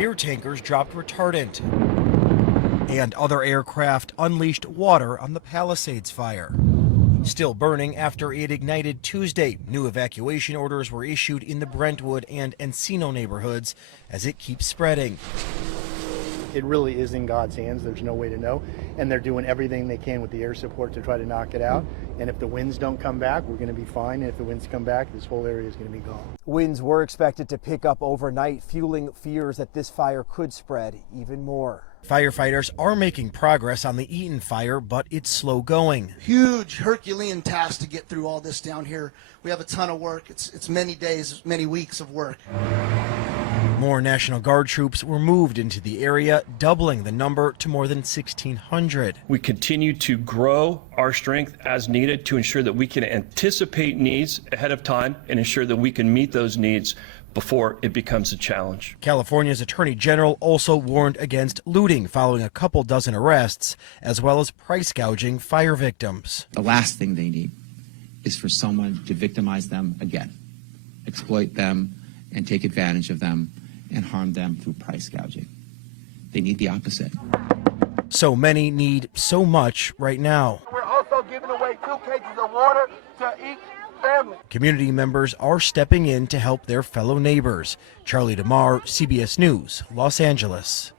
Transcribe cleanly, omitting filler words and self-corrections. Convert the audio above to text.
Air tankers dropped retardant, and other aircraft unleashed water on the Palisades Fire. Still burning after it ignited Tuesday, new evacuation orders were issued in the Brentwood and Encino neighborhoods as it keeps spreading. It really is in God's hands. There's no way to know. And they're doing everything they can with the air support to try to knock it out. And if the winds don't come back, we're going to be fine. And if the winds come back, this whole area is going to be gone. Winds were expected to pick up overnight, fueling fears that this fire could spread even more. Firefighters are making progress on the Eaton Fire, but it's slow going. Huge Herculean task to get through all this down here. We have a ton of work. It's many days, many weeks of work. More National Guard troops were moved into the area, doubling the number to more than 1,600. We continue to grow our strength as needed to ensure that we can anticipate needs ahead of time and ensure that we can meet those needs before it becomes a challenge. California's Attorney General also warned against looting following a couple dozen arrests, as well as price gouging fire victims. The last thing they need is for someone to victimize them again, exploit them and take advantage of them and harm them through price gouging. They need the opposite. So many need so much right now. We're also giving away 2 cases of water to each family. Community members are stepping in to help their fellow neighbors. Charlie DeMar, CBS News, Los Angeles.